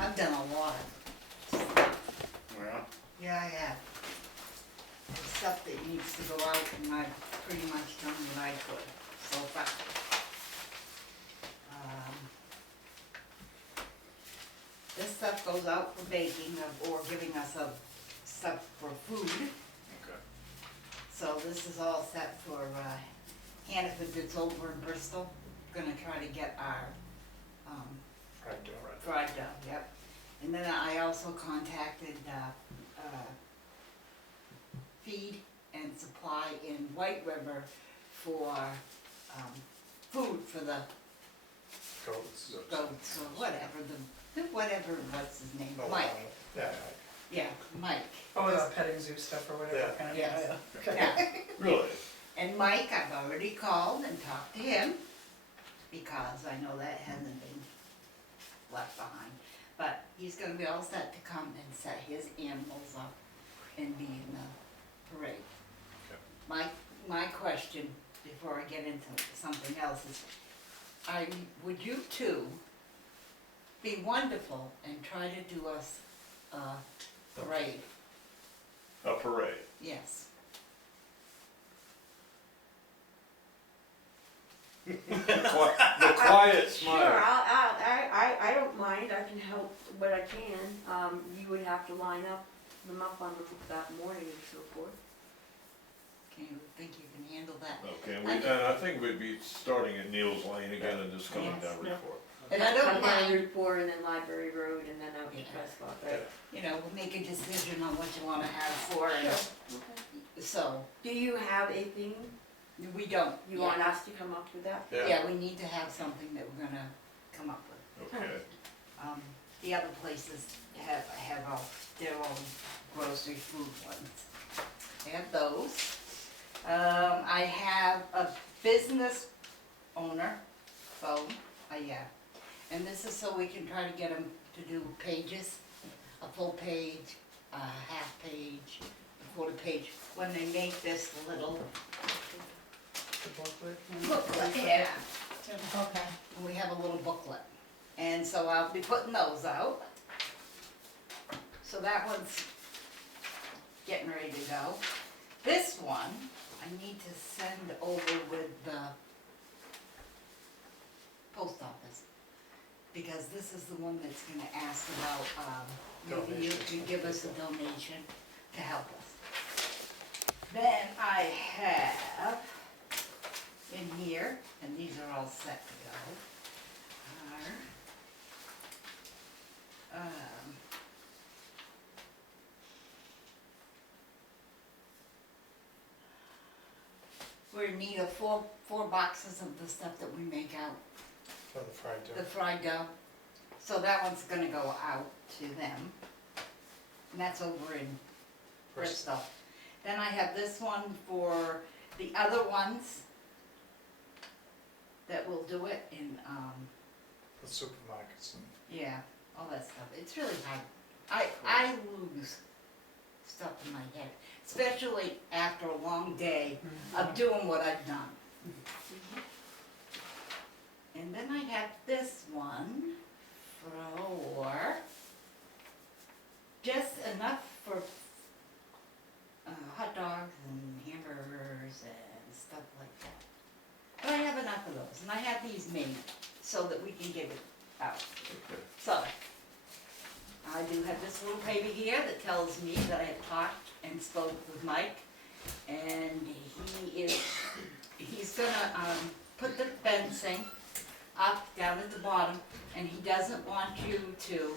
I've done a lot. Yeah. Yeah, I have. There's stuff that needs to go out and I've pretty much done what I could so far. This stuff goes out for baking or giving us a stuff for food. Okay. So this is all set for Hannaford that's over in Bristol. Gonna try to get our fried dough, yep. And then I also contacted Feed and Supply in White River for food for the Goats. goats or whatever, what's his name, Oh, Mike. Yeah. Yeah, Mike. Oh, the petting zoo stuff or whatever Yeah. kind of, Yes. yeah. Okay. Yeah. Really? And Mike, I've already called and talked to him, because I know that hasn't been left behind. But he's gonna be all set to come and set his animals up and be in the parade. Okay. My question, before I get into something else, is, would you two be wonderful and try to do us a parade? A parade. Yes. The quiet smile. Sure, I don't mind, I can help what I can. You would have to line them up on that morning and so forth. Can you think you can handle that? Okay, and I think we'd be starting at Neal's Lane again and just coming down Yes. Route 4. And I don't Come down mind, Route 4 and then Library Road and then out to Yeah. Prescott, Yeah. right? you know, we'll make a decision on what you wanna have for it. Okay. So, Do you have a thing we don't. you yet. want us to come up with that? Yeah, we need to have something that we're gonna come up with. Okay. The other places have all their own grocery food ones. I have those. I have a business owner phone, yeah. And this is so we can try to get them to do pages, a full page, a half page, a quarter page. When they make this little The booklet. booklet, yeah. Okay. We have a little booklet, and so I'll be putting those out. So that one's getting ready to go. This one, I need to send over with the post office, because this is the one that's gonna ask about, maybe you can give us a donation to help us. Then I have in here, and these are all set to go, are, we're in need of four boxes of the stuff that we make out, For the fried dough. the fried dough. So that one's gonna go out to them. And that's over in Bristol. Then I have this one for the other ones that will do it in, The supermarkets and. yeah, all that stuff. It's really hard. I lose stuff in my head, especially after a long day of doing what I've done. And then I have this one for just enough for hot dogs and hamburgers and stuff like that. But I have enough of those, and I have these made so that we can give it out. Okay. So, I do have this little paper here that tells me that I have talked and spoke with Mike, and he's gonna, put the fencing up down at the bottom, and he doesn't want you to,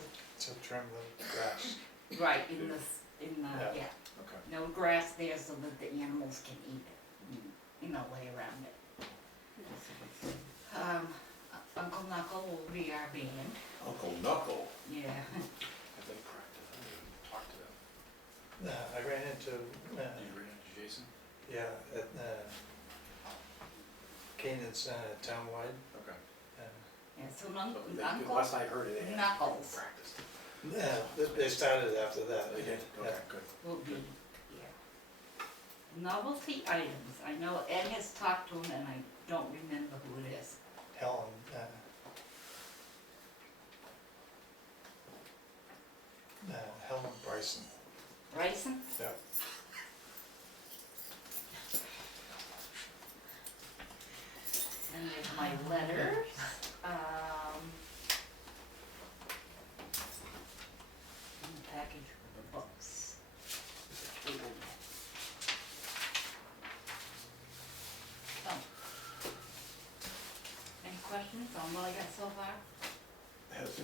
trim the grass. right, Yeah. yeah, Okay. no grass there so that the animals can eat it, you know, lay around it. Uncle Knuckle will be our band, Uncle Knuckle. yeah. Have they practiced? I didn't talk to them. I ran into, You ran into Jason? yeah, at Canaan's townwide. Okay. Yeah, so So Uncle last I heard it, they had Knuckles practiced. They started after that. They did, okay, good. will be here. Novelty items, I know Ed has talked to him and I don't remember who it is. Helen,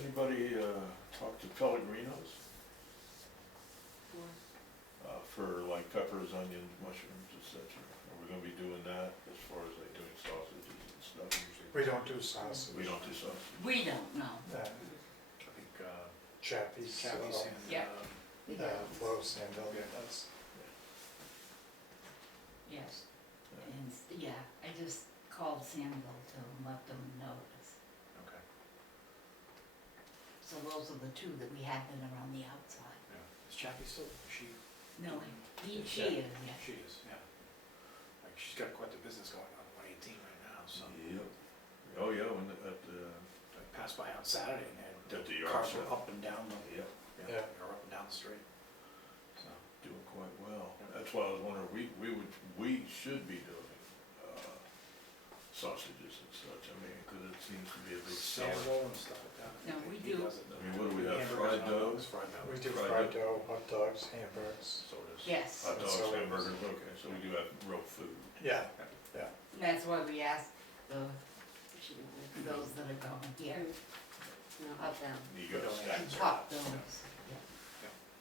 anybody, talk to Pellegrinos? For like peppers, onions, mushrooms, et cetera? Are we gonna be doing that as far as like doing sausages and stuff usually? We don't do sausage. We don't do sausage. We don't know. I think, Chappies, Chappie's and, Yeah. Flo Sandville, Yeah. that's, Yes, and, yeah, I just called Sanville to let them know this. okay, So those are the two that we have that are on the outside. yeah. Is Chappie still, she No, she is, yeah. She is, yeah. Like, she's got quite the business going on 118 right now, so. Yep. Oh, yeah, when, at the, I passed by on Saturday and had At the yard cars sale. were up and down the, yep, Yeah. or up and down the street. So, doing quite well. That's why I was wondering, we should be doing, sausages and such, I mean, cause it seems to be a big seller. Sandwell and stuff like that. No, we He do. does it. I mean, what do we have, Hamburgers, fried hot dough? dogs, Fried dough. we do Fried fried dough, hot dogs, hamburgers. So does. Yes, Hot dogs, So- hamburgers, okay, so we do have real food. Yeah, and that's why we asked those that are going here, up them, You got Donate. and snacks. pop those, yeah.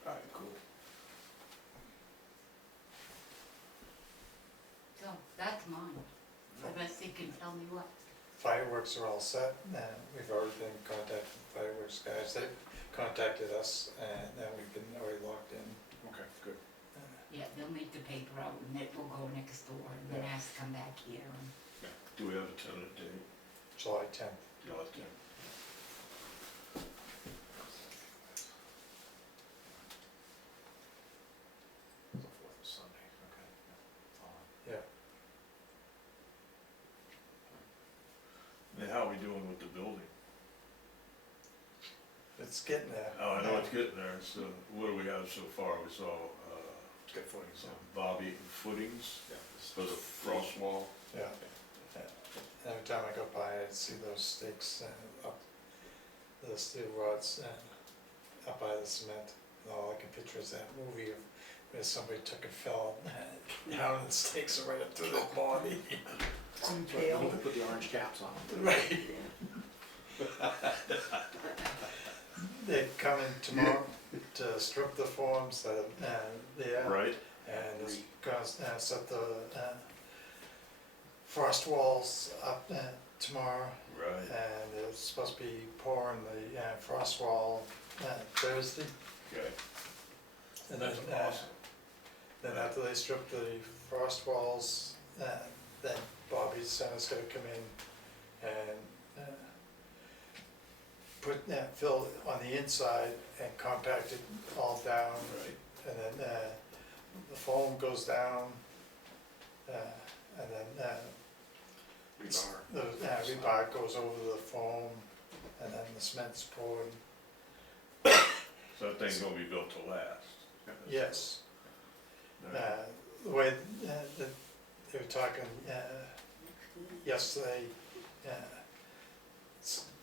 Alright, cool. So, that's mine, unless you can tell me what. fireworks are all set, and we've already been contacting the fireworks guys, they've contacted us, and then we've been already locked in. Okay, good. Yeah, they'll make the paper out and it will go next door and then Yeah. ask to come back here and. Do we have a tentative date? July 10th. July 10th. The fourth is Sunday, okay. Yeah. Fine. Yeah, Then how are we doing with the building? it's getting there. Oh, I know it's getting there, so what do we have so far? We saw, It's good footing, so. some Bobby footings Yeah. for the frost wall. Yeah. Every time I go by, I see those stakes up, the steel rods up by the cement. And all I can picture is that movie of where somebody took and fell down and the stakes are right up to their body. We could put the orange caps on. Right. They come in tomorrow to strip the forms that are there. Right? And it's gonna set the frost walls up tomorrow. Right. And it's supposed to be pouring the frost wall Thursday. Okay. And That's then, awesome. then after they strip the frost walls, then Bobby Center's gonna come in and put, fill on the inside and compact it all down. Right. And then the foam goes down, and then Rebar. the rebar goes over the foam, and then the cement's poured. So that thing's gonna be built to last. Yes, Right. the way they were talking yesterday,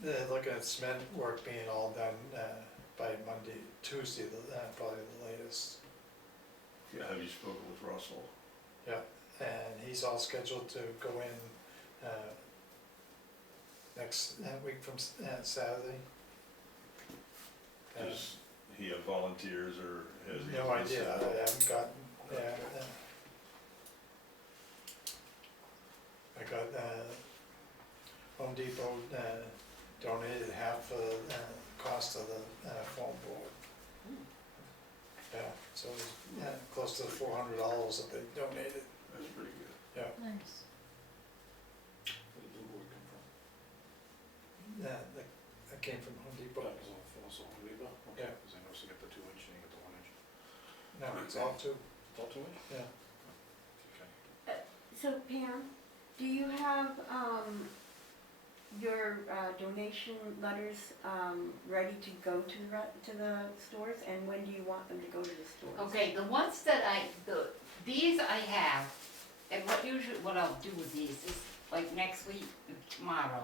they're looking at cement work being all done by Monday, Tuesday, probably the latest. Yeah, have you spoken with Russell? And he's all scheduled to go in next week from Saturday. Does he have volunteers or has he? No idea, I haven't gotten, I got, Home Depot donated half the cost of the foam board. Yeah, so it was, close to $400 that they donated. That's pretty good. Nice. Where did the blue board come from? That came from Home Depot. That was also Home Depot? Okay, Yeah. because I noticed you got the 2 inch and you got the 1 inch. No, it's all two, It's all 2 inch? yeah. Okay. So Pam, do you have, your donation letters, ready to go to the stores, and when do you want them to go to the stores? Okay, the ones that these I have, and what I'll do with these is, like next week, tomorrow,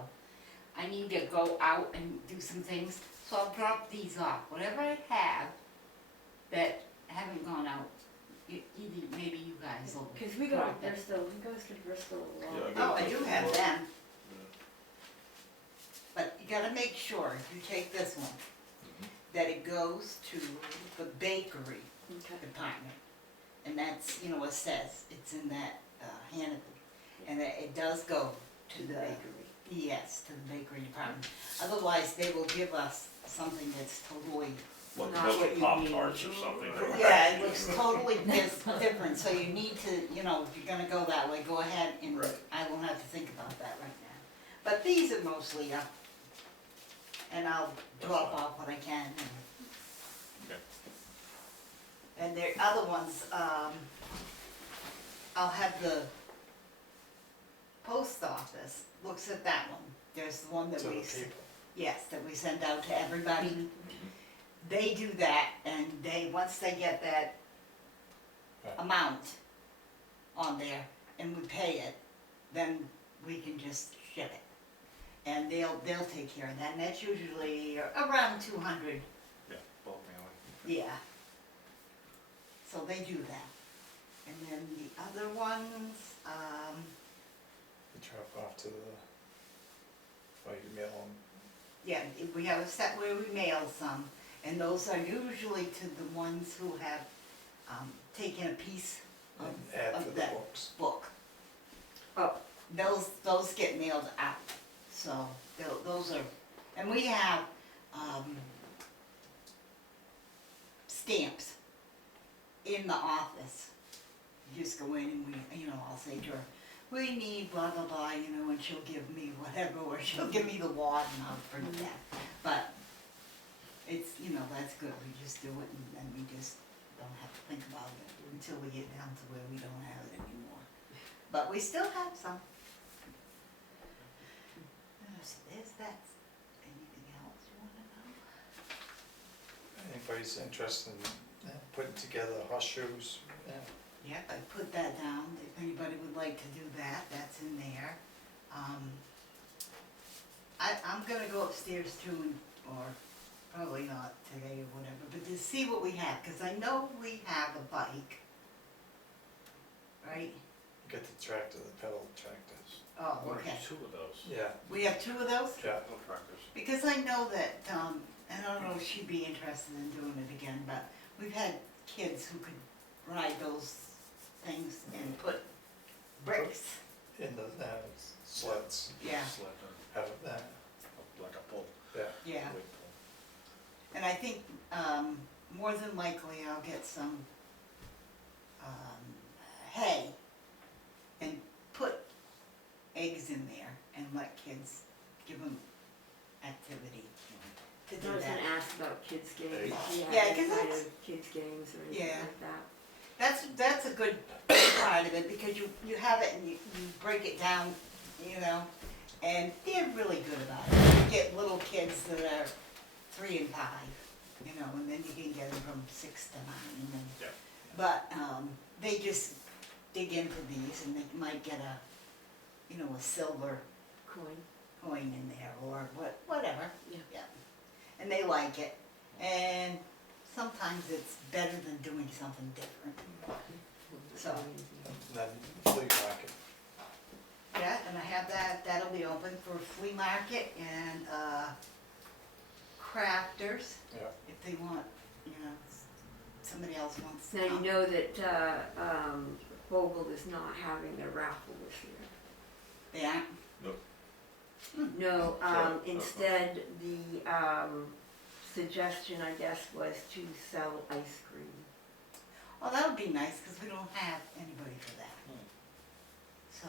I need to go out and do some things, so I'll drop these off. Whatever I have that haven't gone out, either, maybe you guys will. Cause we go to drop it. Bristol, he goes to Bristol a lot. Yeah, I Oh, got I do Bristol have Road. them. but you gotta make sure, if you take this one, that it goes to the bakery Okay. department. And that's, you know, it says, it's in that, Hannaford, and that it does go to the, Bakery. yes, to the bakery department. Otherwise, they will give us something that's totally, Like a Not bunch what of you Pop-Tarts or need. something. yeah, it looks totally different, so you need to, you know, if you're gonna go that way, go ahead and, Right. I won't have to think about that right now. But these are mostly up, and I'll drop fine. off what I can. Okay. And there are other ones, I'll have the post office looks at that one. There's the one that To the we, people. yes, that we send out to everybody. Mhm. They do that, and they, once they get that Right. amount on there, and we pay it, then we can just ship it. And they'll take care of that, and that's usually around 200, Yeah, bulk mailing. yeah. So they do that. And then the other ones, You drop off to the, or you mail them. yeah, we have a set where we mail some, and those are usually to the ones who have, taken a piece of, And add to of the that books. book. Oh. Those get mailed out, so those are, and we have, stamps in the office. You just go in and we, you know, I'll say to her, we need blah, blah, blah, you know, and she'll give me whatever, or she'll give me the wad and I'll print that. But it's, you know, that's good, we just do it and then we just don't have to think about it until we get down to where we don't have it anymore. But we still have some. So there's that. Anything else you wanna know? Anybody's interested in putting together horseshoes? Yep, I put that down, if anybody would like to do that, that's in there. I'm gonna go upstairs too, or probably not today or whatever, but to see what we have, cause I know we have a bike. Right? Get the tractor, the pedal tractors. Oh, One or okay. two of those. Yeah, We have two of those? yeah. No tractors. Because I know that, I don't know if she'd be interested in doing it again, but we've had kids who could ride those things and put bricks, In the sleds, yeah, Sled have, like a pole. yeah. yeah. Weight pole. And I think, more than likely I'll get some, hay and put eggs in there and let kids, give them activity to I do was gonna that. ask about kids' games. Eggs. Yeah, any 'cause kind that's- of kids' games or anything Yeah. like that. That's a good part of it, because you have it and you break it down, you know, and they're really good about it. You get little kids that are 3 and 5, you know, and then you can get them from 6 to 9. And, Yeah. but they just dig into these and they might get a, you know, a silver Coin. in there or whatever. Yeah. And they like it. And sometimes it's better than doing something different. So. And then flea market. Yeah, and I have that'll be open for flea market and crafters, Yeah. if they want, you know, somebody else wants to Now, you come. know that, Vogel is not having their raffle this year. They aren't? No, So, instead, the, suggestion, I guess, was to sell ice cream. Well, that would be nice, because we don't have anybody for that. So,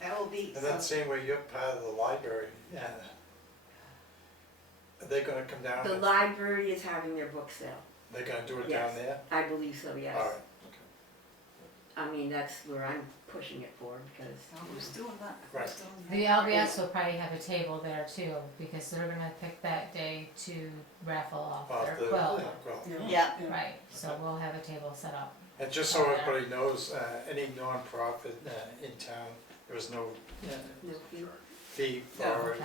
that will be, And then same way you're part of the library, yeah. Are they gonna come down? The and- library is having their book sale. They're gonna do it Yes. down there? I believe so, yes. Alright, I mean, that's where I'm pushing it for, because. so who's doing that? Right. Who's doing that? The LBS will probably have a table there too, because they're gonna pick that day to raffle off off their the, quilt. quilt. Yeah, Right, so we'll have a table set up. And just so everybody knows, any nonprofit in town, there is no No fee. fee No, for it.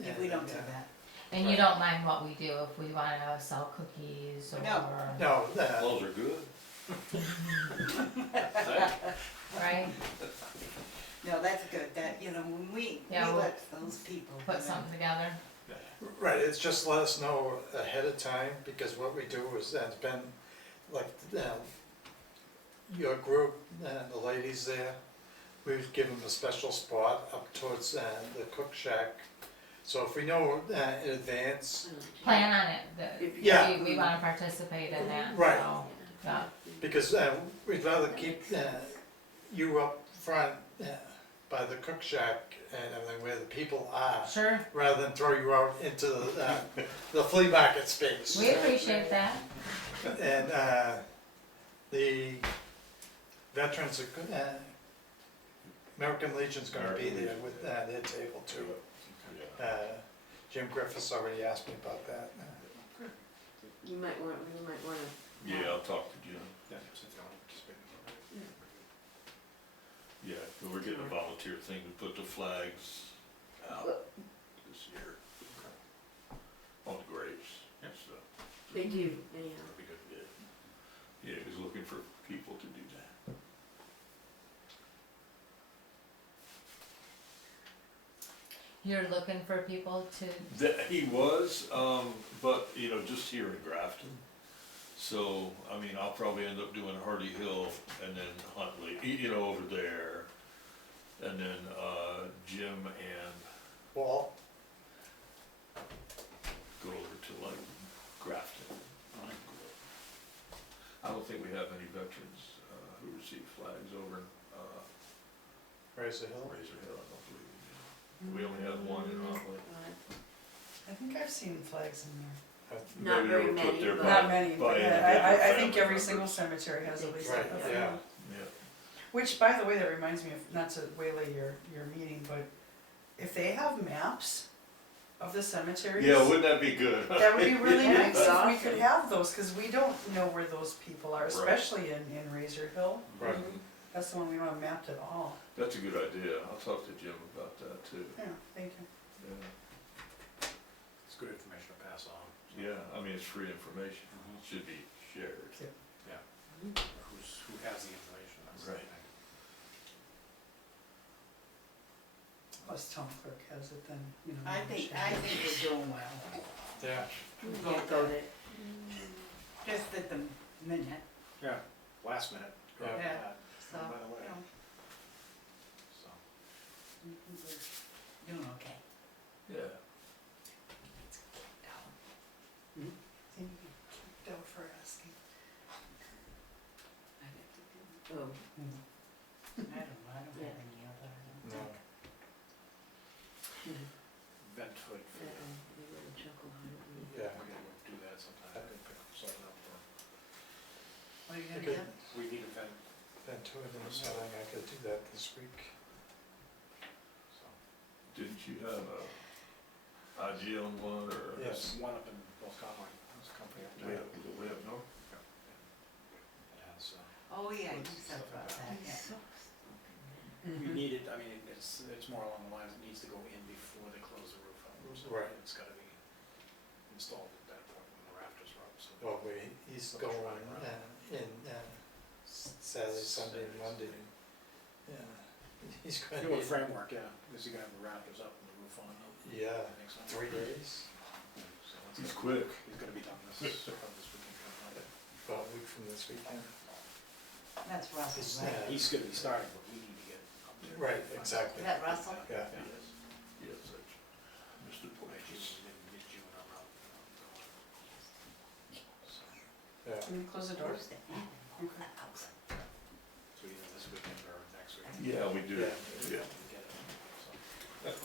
yeah, we don't do that. And you don't mind what we do if we wanna sell cookies or, No. No, Those are good. right? No, that's good, that, you know, when we Yeah, we'll let those people. put come in. something together. Right, it's just let us know ahead of time, because what we do is, it's been, like, your group, the ladies there, we would give them a special spot up towards, the cook shack. So if we know, in advance, Plan on it, Yeah. we wanna participate in that, Right. so, yeah. because, we'd rather keep, you up front, by the cook shack and everything where the people are, Sure, rather than throw you out into the flea market space. we appreciate that. And, the veterans, American Legion's gonna be there with, their table too. Yeah. Jim Griffiths already asked me about that. You might wanna. Yeah, I'll talk to Jim. Yeah, since they don't participate in it. Yeah, we're getting a volunteer thing to put the flags out this year on the graves and stuff. They do, anyhow. That'd be good. Yeah, he's looking for people to do that. You're looking for people to, That he was, but you know, just here in Grafton. So, I mean, I'll probably end up doing Hardy Hill and then Huntley, you know, over there. And then, Jim and Wall, go over to like Grafton. I don't think we have any veterans, who receive flags over in, Razor Hill. Razor Hill, I don't believe we do. We only have one in Huntley. I think I've seen flags in there. Not Maybe they very were put many, there but- by- Not many, by but yeah, individual I think family every members. single cemetery has at least Right, a yeah. few. Yeah. Which, by the way, that reminds me of, not to waylay your meeting, but if they have maps of the cemeteries. Yeah, wouldn't that be good? That would be really Yeah, nice if we awesome. could have those, cause we don't know where those people are, Right. especially in Razor Hill. Right. That's the one we don't have mapped at all. That's a good idea. I'll talk to Jim about that too. Yeah, thank you. Yeah. It's good information to pass on. Yeah, I mean, it's free information. It should be shared. Yeah. Who has the information, that's the Right. thing. Plus town clerk has it then, you know. I think we're doing well, Yeah. Yeah, go to. just at the minute, Yeah, last minute. Yeah. Yeah. so, By the way. you know, So, we're doing okay. Yeah. It's kicked out. Then you get kicked out for asking. I have to do- Oh, I don't have any other, I don't No. think. vent hood for, they were in chuckle, Yeah. we're gonna do that sometime, we can pick something up for, What are you gonna Okay. get? we need a vent, Then two of them, so I could do that this week. so. Didn't you have a idea on one or? Yes. There's one up in North Conway, there's a company up Way there. up, is it way up north? It has, Oh, yeah, you said about that, yeah. we need it, I mean, it's more along the lines, it needs to go in before they close the roof up. So Right. It's gotta be installed at that point when the rafters are up, so. Well, he's So going, try around. in, Saturday, Sunday, and Monday. Yeah, he's going Doing to, framework, yeah, is he gonna have the rafters up and the roof on? yeah, Next one. 3 days, So it's He's gonna- quick. He's gonna be done this weekend coming up. about a week from this weekend. That's It's, Russell, right? He's gonna be starting, but we need to get up there. Right, exactly. Is that Russell? Yeah. Yes, yes, that's Mr. By Porteous. June, mid-June, I'm out, going. So, Yeah, Can you close the doors? so either this weekend or next weekend. Yeah, we do, Yeah. yeah. Get it, so.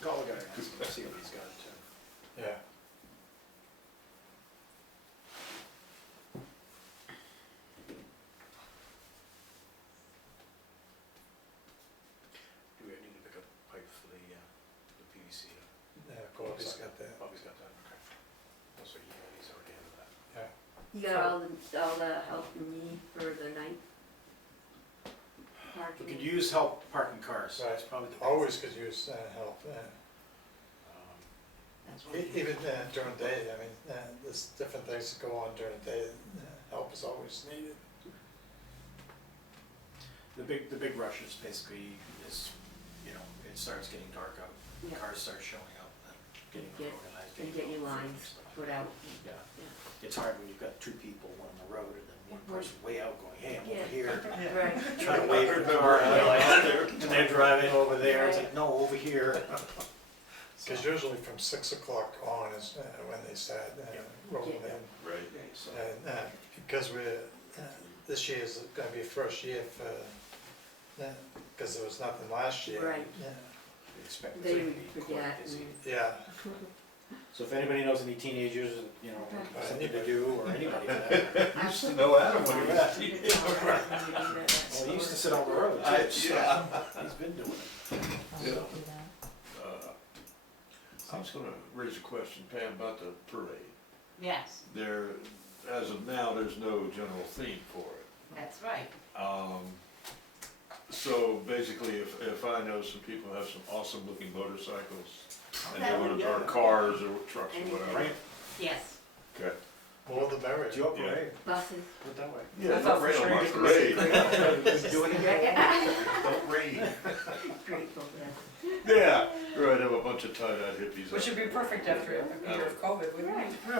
Call the guy, and see what he's got too. yeah. Do we need to pick up pipe for the PVC? Yeah, Corby's got that, Bobby's got that, okay. Oh, so he's already handled that. yeah. You got all the help you need for the night? We Parking? could use help parking cars, Right. that's probably the. Always could use help, Um, That's what he- even during the day, I mean, there's different things that go on during the day, help is always needed. The big rush is basically is, you know, it starts getting dark out, Yeah. cars start showing up, and getting Get- organized. And getting get your all the lines stuff. put out. Yeah, Yeah. it's hard when you've got two people on the road and then one Right. person way out going, hey, I'm Yeah. over here. Yeah. Right. Trying to wave at the car, and they're like, and they're driving over there, it's like, no, over here. Cause usually from 6 o'clock on is when they start Yeah. rolling Yeah. in. Right. So, And, because we're, this year's gonna be the first year for, cause there was nothing last year. Right. Yeah. we expect it They to would be forget. quite busy. Yeah, So if anybody knows any teenagers, you know, Okay. something to do, or anybody for that matter. Used to know Adam when he was. Well, he used to sit on the road, I- too, so yeah. he's been doing it. I'll Yeah. do that. I was gonna raise a question, Pam, about the parade. Yes, There, as of now, there's no general theme for it. that's right. So basically, if I know some people have some awesome looking motorcycles, and That they would want be to, or good. cars or trucks or Anything. whatever. Right, Yes, Okay. more the merrier. it's your Yeah. parade, Buses. put it that way. Yeah, I thought don't for rain sure on my you could parade. Doing it. Don't rain. Grateful, yes. Yeah, right, have a bunch of tie-dyed hippies. Which would be perfect after a year of COVID, wouldn't Right. it? I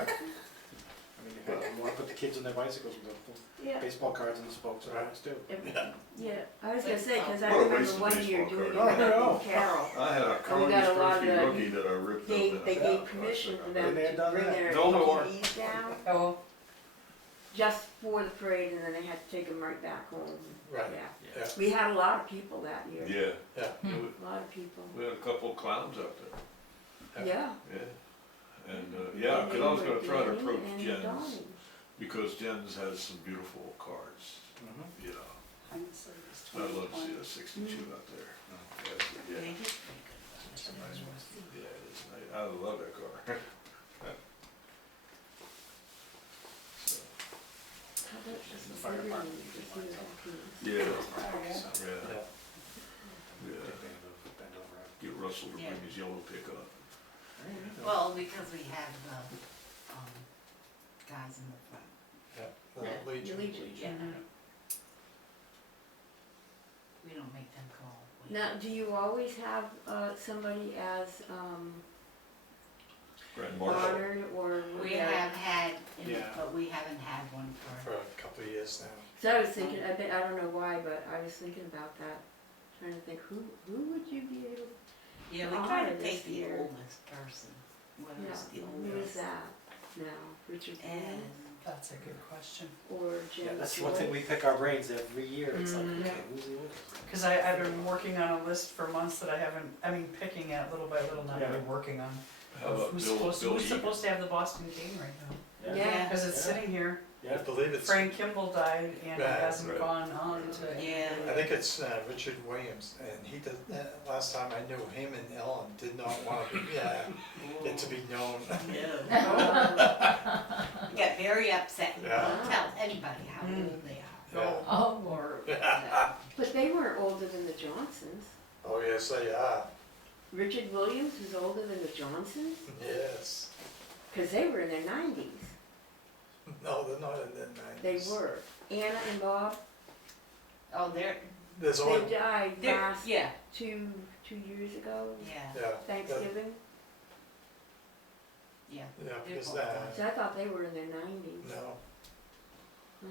mean, you wanna put the kids on their bicycles with the Yeah. baseball cards and the spokes and all too. Yeah, I was gonna say, cause I What a remember waste of one year baseball doing cards. it No. in Carroll. I had a got Connie a lot of Strisky the- rookie that I ripped up. They, in a they half. gave permission for them They had to done bring that? their No more. ATVs down, Oh, just for the parade, and then they had to take them right back home. Right, Yeah. yeah. We had a lot of people that year. Yeah. Yeah. A lot of people. We had a couple of clowns up there, Yeah. yeah. And, yeah, And cause they I was were gonna try to Danny approach and Jens, Donnie. because Jens has some beautiful cars, Mhm. you know. I'd love to see a 62 out there. Yeah, they yeah, did pretty good. It's a nice one. yeah, it is nice. I love that car. So, How about just The fire the department Liberty, usually just lines the up. Liberty? yeah, So, yeah, Yeah. yeah. bend over. Get Russell to Yeah. bring his yellow pickup. Well, because we have the, guys in the front. Yeah, Yeah, the Legion. Legion, yeah. We don't make them go. Now, do you always have, somebody as, Grand Marshal. honored, or? We have had, Yeah. but we haven't had one For for, a couple of years now. So I was thinking, I don't know why, but I was thinking about that, trying to think, who would you be able, yeah, we try to honor take this the year. oldest person, yeah, who's the who is oldest. that now? Richard And, Williams that's a good question. or Yeah, James that's one thing we pick our brains every year, it's like, Mhm. okay, who's the oldest? Cause I've been working on a list for months that I haven't, I mean, picking at little by little, not Yeah. really working on. How Of about who's Bill Egan? supposed to have the Boston King right now? Yeah. Cause it's Yeah. sitting here, I believe it's, I Frank Kimball died and it Right, hasn't right. gone on to. yeah, think it's Richard Williams, and he did, last time I knew him and Ellen did not want to, it to be known. he got very upset, he Yeah. won't tell anybody how Mm. old they are. Yeah. Oh, Or, But they weren't older than the Johnsons. Oh, yes, they are, Richard Williams was older than the Johnsons, yes. cause they were in their 90s. No, they're not in their They nineties. were. Anna and Bob, oh, There's they only, died they're, last yeah, 2 years ago, yeah, yeah, Thanksgiving. yeah. yeah, because, both gone. So I thought they were in their 90s. no, Oh.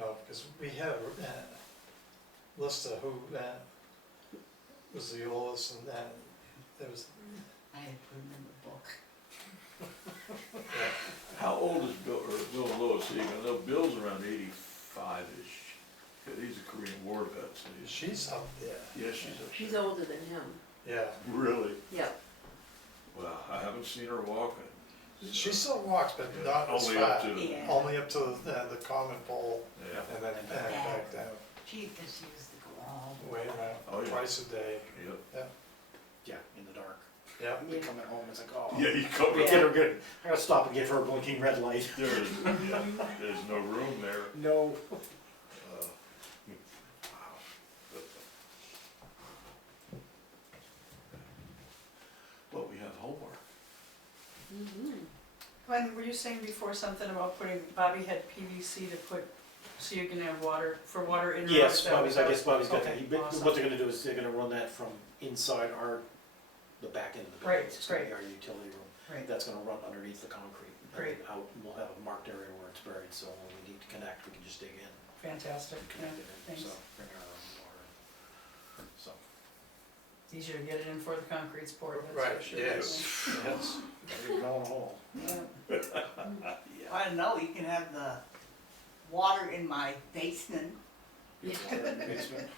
no, because we have a list of who was the oldest, and there was, I had put him in the book. How old is Bill, or Bill and Lois Egan? I know Bill's around 85-ish. He's a Korean War vet, so he's. she's up there, Yeah, she's up She's there. older than him. yeah. Really? Yep. Well, I haven't seen her walking. She still walks, but not as Only up far, to the, Yeah. only up to the common pole, yeah, and then back down, She just used to go all the way way. Oh, around, yeah. twice a day, yep. Yeah, in the dark. yeah. Yeah. Coming home, it's like, oh. Yeah, you come, We get her good, I gotta stop and give her a blinking red light. there's, yeah, there's no room there. No. Uh, wow. But we have homework. Mm-hmm. When were you saying before something about putting, Bobby had PVC to put So you can have water, for water in. Yes, Bobby's, I guess Bobby's got, Okay, what awesome. they're gonna do is they're gonna run that from inside the back end of the building. Right, It's gonna be right. our utility room. Right, That's gonna run underneath the concrete. And Great. out, we'll have a marked area where it's buried, so when we need to connect, we can just dig in fantastic, and yeah, connect it in, thanks. so bring our own water. So, Easier to get it in before the concrete's poured, Right, that's for sure. yes, yes. you're going home. Yeah. I don't know, you can have the water in my basement. You have water in the basement.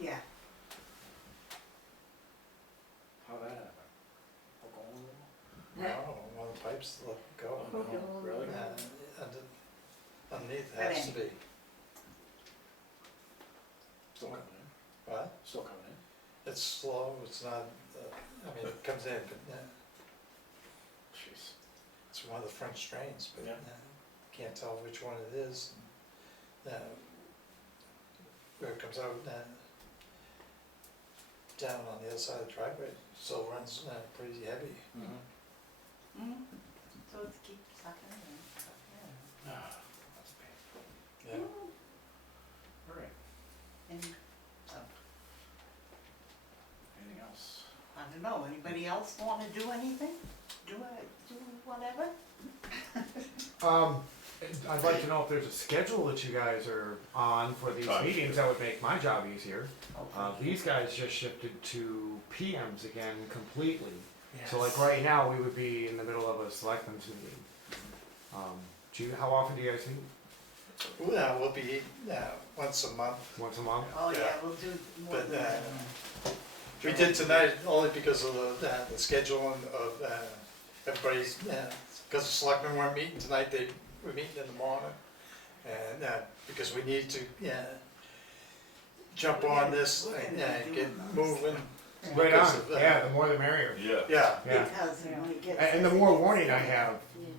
Yeah. How'd that happen? Hook a hole in the wall? No, one of the pipes let go. Oh, no, really? Underneath it has to be, Still coming in, what? still coming in. It's slow, it's not, I mean, it comes in, but Jeez. it's one of the French strains, but Yeah. can't tell which one it is. Where it comes out, down on the other side of the driveway, still runs pretty heavy. Mm-hmm. So it's keep sucking in. Ah, that's a pain. Yeah. All right, And, so, anything else? I don't know, anybody else wanna do anything? Do whatever? I'd like to know if there's a schedule that you guys are on for these Time meetings, shift. that would make my job easier. Okay. These guys just shifted to PMs again completely. So like right now, we would be in the middle of a selectmen's meeting. How often do you guys meet? We'll be, once a month. Once a month? Oh, yeah, Yeah. we'll do more But, than that. We did tonight only because of the scheduling of everybody's, because the selectmen weren't meeting tonight, they were meeting in the morning. And because we need to jump on this and get moving. Right because on, of, yeah, the more the merrier. Yeah. Yeah, Yeah, Because when it gets. and the more warning I have,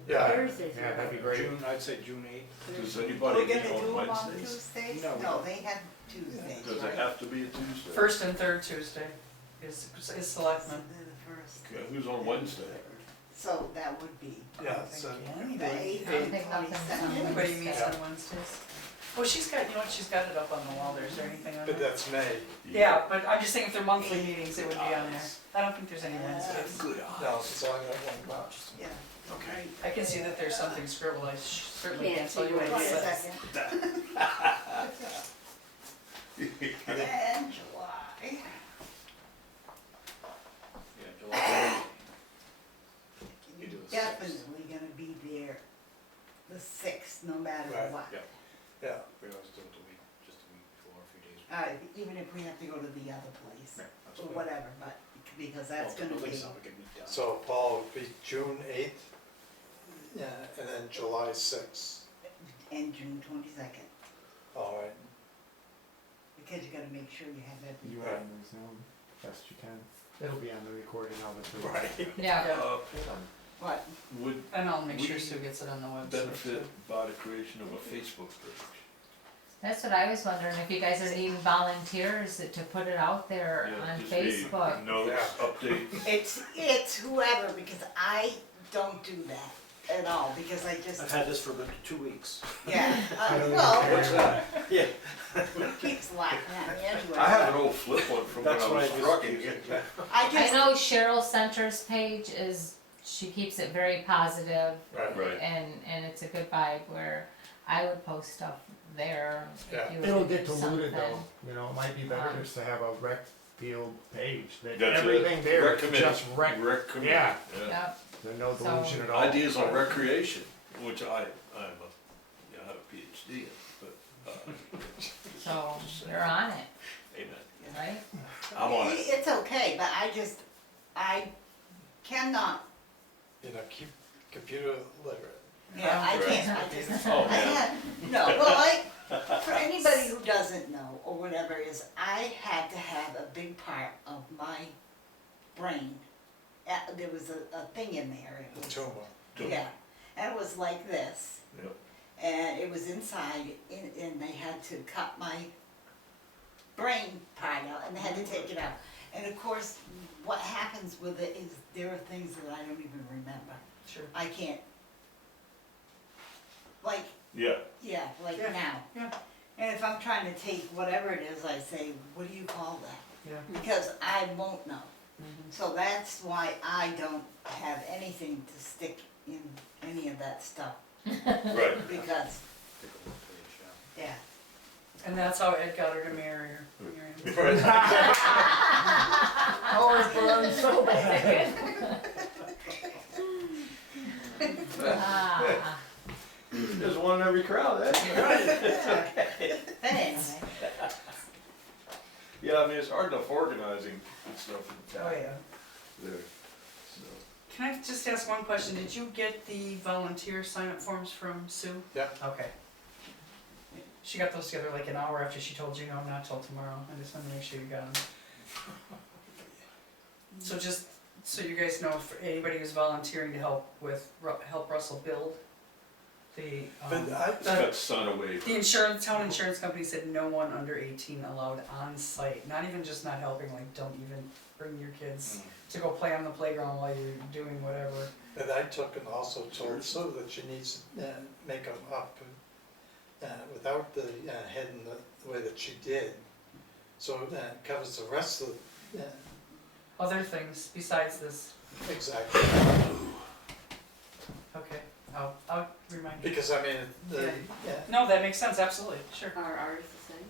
yeah. Thursdays. yeah, that'd be great. June, I'd say June 8th. Does We're anybody gonna meet do on them on Wednesdays? Tuesdays? No, we No, don't. they have Tuesdays, Does it right? have to be a Tuesday? First and third Tuesday is selectmen. They're the first. Okay, who's on Wednesday? So that would be Yeah, Thank so you. the eighth I don't and think nothing's on 22nd. Everybody meets Yeah. on Wednesdays. Oh, she's got, you know what, she's got it up on the wall there, is there anything on But there? that's May. Yeah, but I'm just saying if they're monthly meetings, it would be on there. I don't think there's any Wednesdays. Good No, it's only that one month. Yeah. Okay. I can see that there's something scribbled, I certainly Can't can't tell see you what it what it says. says. 22nd. And July. Yeah, July. You do You're the 6th. definitely gonna be there the 6th, no matter Right. what. Yeah. Yeah, We always do it the week, just a week before, a few days before. Even if we have to go to the other place, Right, that's or okay. whatever, but, because that's Well, gonna the be, building's not a good week down. so Paul would be June 8th, and then July 6th. and June 22nd, All right, because you gotta make sure you have You everything. are on Zoom, best you can. It'll be on the recording, obviously. right. Yeah, Uh, What? would And I'll make sure We Sue gets it on the website. benefit by the creation of a Facebook page? that's what I was wondering, if you guys are needing volunteers to put it out there Yeah, on just be Facebook. Notes, Yeah. updates. It's whoever, because I don't do that at all, because I just, I've had this for about 2 weeks. yeah, I don't even well, care. What's that? Yeah. it keeps laughing at me anyway. I have an old flip one from when That's I what I was just. trucking. I I just, know Cheryl Center's page is, she keeps it very positive, Right. Right. and it's a good vibe, where I would post stuff there if Yeah. you were It'll to get do diluted though, something. you know, it might be better Um, just to have a rec field page, that That's it. everything there Rec is committee. just rec, Rec committee. Yeah. Yep, there's no So- delusion at all. Ideas on recreation, which I'm have a PhD in, but, so you're on it, amen. right? I'm on it. it's okay, but I cannot, Keep computer literate. yeah, I can't, I just, Oh, I man. had, no, well, for anybody who doesn't know, or whatever is, I had to have a big part of my brain. There was a thing in there, it The was, tumor. yeah, and it was like this. Yep. And it was inside, and they had to cut my brain part out, and they had to take it out. And of course, what happens with it is there are things that I don't even remember. Sure. I can't, like, Yeah, Yeah, like Yeah, now. yeah. And if I'm trying to take whatever it is, I say, what do you call that? Yeah. Because I won't know. Mhm. So that's why I don't have anything to stick in any of that stuff, right. because, Take a look page, yeah. yeah. And that's how Ed got her to marry her. Oh, it burns so bad. Ah, There's one in every crowd, eh? But anyway, Yeah, I mean, it's hard enough organizing and stuff in Oh, town yeah. there, so. Can I just ask one question? Did you get the volunteer sign-up forms from Sue? Yeah. Okay. She got those together like an hour after she told you no, not till tomorrow. I just wanted to make sure you got them. So just so you guys know, if anybody who's volunteering to help help Russell build the, But I, It's got sun away. the town insurance company said no one under 18 allowed on site. Not even just not helping, like don't even bring your kids to go play on the playground while you're doing whatever. but I took and also told Sue that she needs to make them up without the heading the way that she did. So it covers the rest of, Other things besides this. exactly. Okay, I'll remind you. Because I mean, No, that makes sense, absolutely, sure. Are ours the same?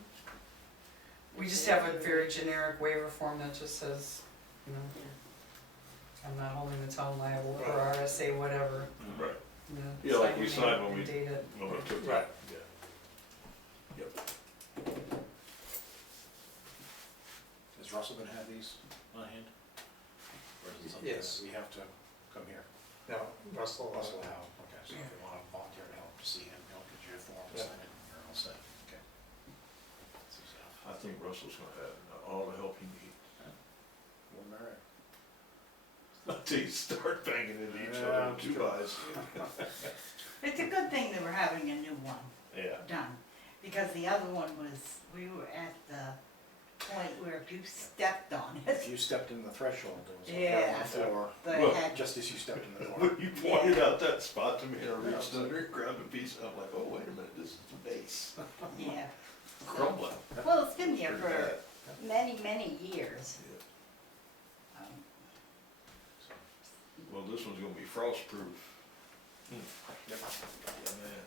We just have a very generic waiver form that just says, you know, Yeah. I'm not holding the town liable for Right. RSA whatever, Right, you know. Yeah, like sign we your signed name when and we- date it. when we took Right. that, yeah. Yep. Is Russell gonna have these on hand? Or is it something Yes. that we have to come here? no, Russell, Russell will have, okay, so if you wanna volunteer to help, to see him, he'll get you a form, Yeah. sign it, and you're all set, okay. That's his stuff. I think Russell's gonna have all the help he needs. Well, Mary. Until you start banging into each Yeah, other, I'm two sure. eyes. it's a good thing that we're having a new one Yeah. done, because the other one was, we were at the point where if you stepped on If it, you stepped in the threshold, there was a Yeah. hole on the floor, the Well, head, just as you stepped in the door. When you pointed out that spot to me, and I reached under and grabbed a piece, I'm like, oh, wait a minute, this is the base. yeah. Crumbling. Well, it's been there Pretty for bad. many years. Yeah. Um, Well, this one's gonna be frost proof. Yep. Yeah, man.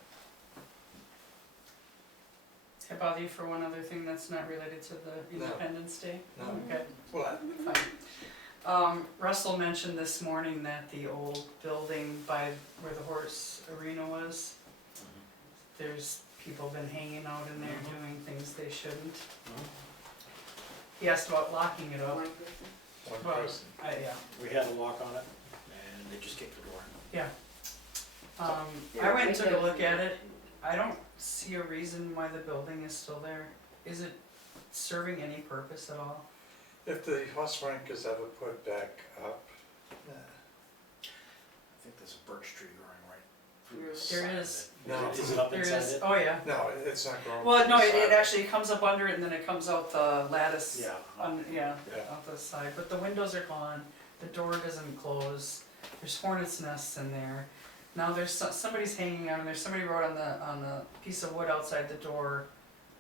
Can I bother you for one other thing that's not related to the No. Independence Day? no, Okay, well, fine. Russell mentioned this morning that the old building by where the horse arena was, there's people been hanging out in there doing things they shouldn't. He asked about locking it up. One person? one Well, person. yeah. We had a lock on it, and they just kicked the door. I went and took a look at it. I don't see a reason why the building is still there. Is it serving any purpose at all? If the horse rink is ever put back up, I think there's a birch tree growing right through the There side of is. it. No. Is it up There inside is, it? oh yeah. no, it's not growing. Well, no, to the it side. actually comes up under it and then it comes out the lattice. Yeah. Yeah, Yeah. out the side, but the windows are gone, the door doesn't close, there's hornet's nests in there. Now there's somebody's hanging on, there's somebody wrote on the piece of wood outside the door,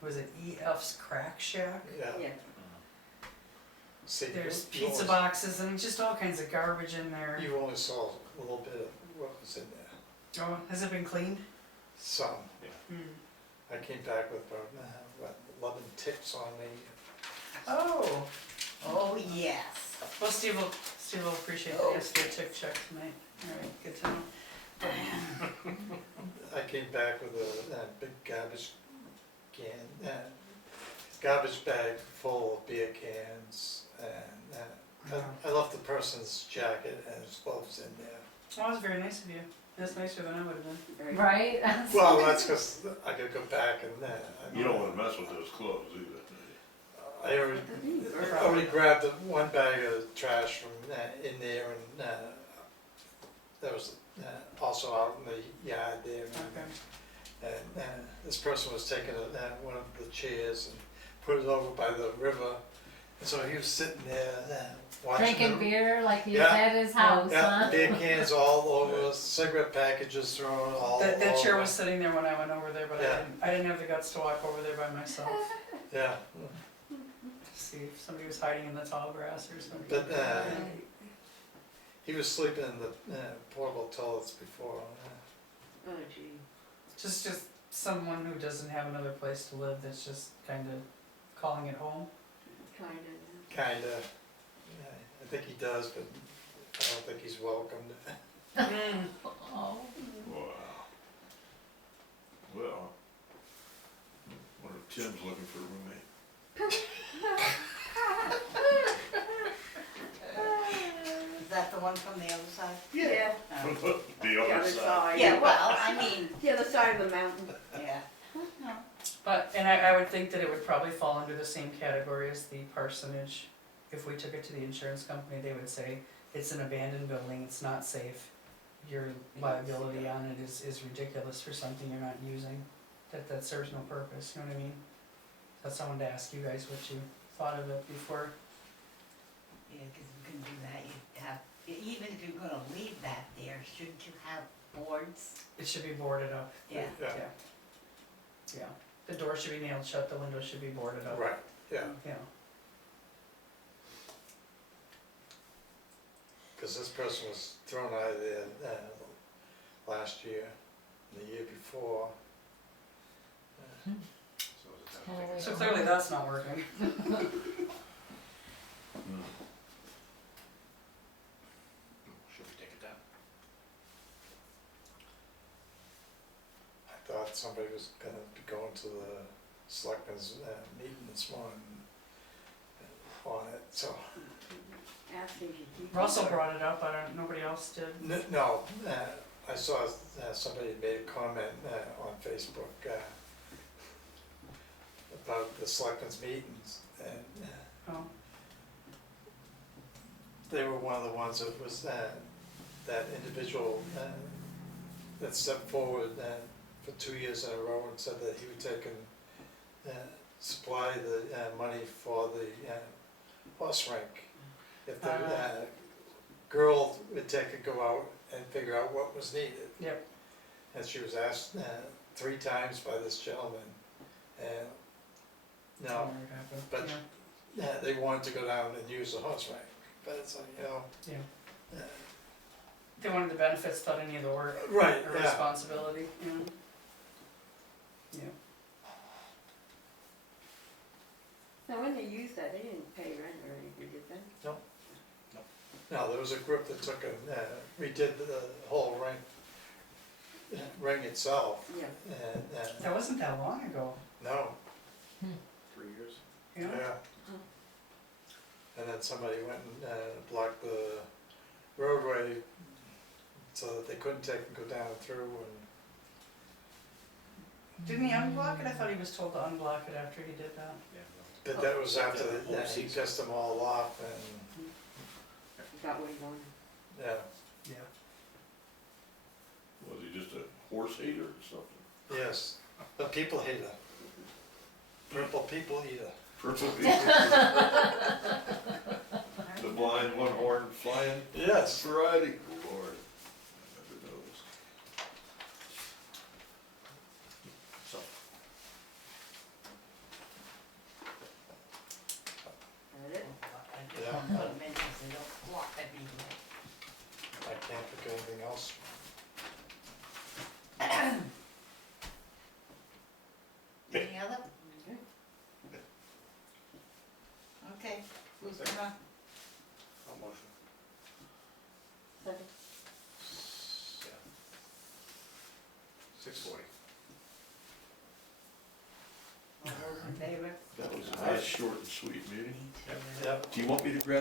was it EF's Crack Shack? Yeah, Yeah. see, There's you pizza only- boxes and just all kinds of garbage in there. You only saw a little bit of what was in there, Oh, has it been cleaned? some. Hmm. I came back with about, 11 tips on me. Oh, Oh, yes. well, Steve will appreciate the extra tip check tonight. Alright, good to know. I came back with a big garbage can, garbage bag full of beer cans, and I left the person's jacket and his gloves in there. Well, that was very nice of you. That's nicer than I would have been. Very right? Well, that's because I could go back and, You don't wanna mess with those clothes either. I already grabbed one bag of trash from in there, and that was also out in the yard there. Okay. And this person was taking one of the chairs and put it over by the river. And so he was sitting there watching Drinking the- beer like he's Yeah. at his house, Yeah, huh? beer cans all over, cigarette packages thrown all over. That chair was sitting there when I went over there, but Yeah. I didn't have the guts to walk over there by myself Yeah, to see if somebody was hiding in the tall grass or something. but, he was sleeping in the portable toilets before. Oh gee. Just someone who doesn't have another place to live that's just kind of calling it home. Kinda. Kinda, yeah, I think he does, but I don't think he's welcomed. Oh. Wow. Well, wonder if Tim's looking for a roommate. Is that the one from the other side? Yeah. Oh. The other side. Yeah, well, I mean, The other side of the mountain. yeah. But, and I would think that it would probably fall under the same category as the parsonage. If we took it to the insurance company, they would say, it's an abandoned building, it's not safe. Your liability on it is ridiculous for something you're not using, that serves no purpose, you know what I mean? That's someone to ask you guys what you thought of it before. Yeah, because you can do that, you have, even if you're gonna leave that there, shouldn't you have boards? It should be boarded up, Yeah. Yeah, yeah. The door should be nailed shut, the window should be boarded up. right, yeah, Yeah. cause this person was thrown out of there, last year, and the year before. So clearly that's not working. Should we take it down? I thought somebody was gonna be going to the selectmen's, meeting this morning on it, so. Asking if you keep. Russell brought it up, nobody else did. No, I saw somebody made a comment on Facebook about the selectmen's meetings, and Oh, they were one of the ones that was that individual that stepped forward for 2 years in a row and said that he would take and supply the money for the horse rink. If the girl would take and go out and figure out what was needed. yep. And she was asked 3 times by this gentleman, and no, Never happened. but- Yeah. they wanted to go down and use the horse rink, but it's like, Yeah. They wanted the benefits without any of the work right, or yeah, responsibility, you know? Yeah. Now, when they used that, they didn't pay rent or anything, did they? no, there was a group that took and redid the whole ring itself, Yeah. and, That wasn't that long ago, no, 3 years? you know? yeah. And then somebody went and blocked the roadway so that they couldn't take and go down through, and Didn't he unblock it? I thought he was told to unblock it after he did that. Yeah. but that was after Yeah, he Horses. pissed them all off, and, Got what he wanted. yeah, Yeah. Was he just a horse hater or something? yes, a people hater. Purple people eater. Purple people. The blind one horn flying Yes. variety, Lord, I never noticed. So, That it? I just Yeah. don't put them in because they don't block everything. I can't think of anything else. Any other? Okay, who's gonna, I'll motion. Second. Yeah. 6:40. all those in favor? That was a nice, short and sweet meeting. Yep. Do you want me to grab